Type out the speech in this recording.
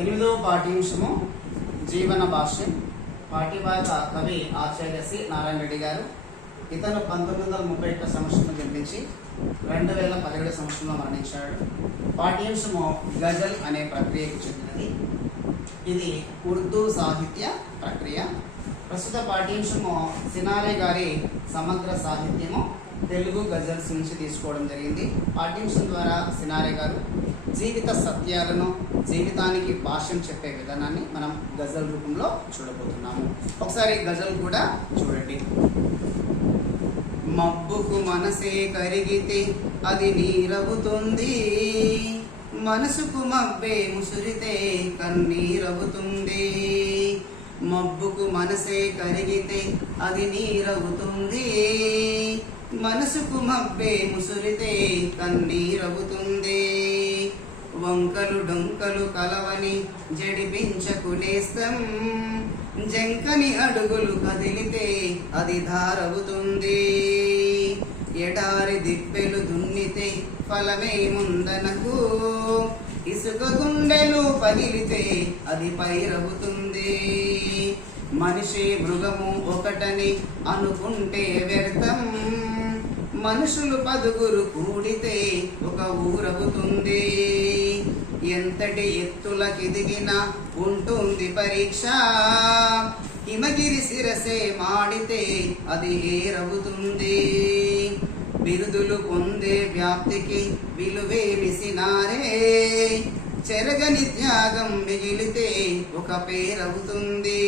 8వ పాఠ్యాంశము జీవన భాష్యం. పాఠ్యభాగ కవి ఆచార్య సి నారాయణ రెడ్డి గారు. ఇతను 1931 సంవత్సరంలో జన్మించి 2017 సంవత్సరంలో మరణించాడు. పాఠ్యాంశము గజల్ అనే ప్రక్రియకు చెందినది. ఇది ఉర్దూ సాహిత్య ప్రక్రియ. ప్రస్తుత పాఠ్యాంశము సినారే గారి సమగ్ర సాహిత్యము తెలుగు గజల్స్ నుంచి తీసుకోవడం జరిగింది. పాఠ్యాంశం ద్వారా సినారే గారు జీవిత సత్యాలను, జీవితానికి భాష్యం చెప్పే విధానాన్ని మనం గజల్ రూపంలో చూడబోతున్నాము. ఒకసారి గజల్ కూడా చూడండి. మబ్బుకు మనసే కరిగితే అది నీరవుతుంది, మనసుకు మబ్బే ముసురితే కన్నీరవుతుంది. మబ్బుకు మనసే కరిగితే అది నీరవుతుంది, మనసుకు మబ్బే ముసురితే కన్నీరవుతుంది. వంకలు డొంకలు కలవని జడిపించకునేస్తం, జంకని అడుగులు కదిలితే అది ధారవుతుంది. ఎడారి దిప్పెలు దున్నితే ఫలమేముందనకు, ఇసుక గుండెలు పగిలితే అది పైరవుతుంది. మనిషి మృగము ఒకటని అనుకుంటే వ్యర్థం, మనుషులు 10 కూడితే ఒక ఊరవుతుంది. ఎంతటి ఎత్తులకెదిగినా ఉంటుంది పరీక్ష, హిమగిరి శిరసే మాడితే అది ఏరవుతుంది. బిరుదులు పొందే వ్యాప్తికి విలువేమి సినారే, చెరగని త్యాగం మిగిలితే ఒక పేరవుతుంది.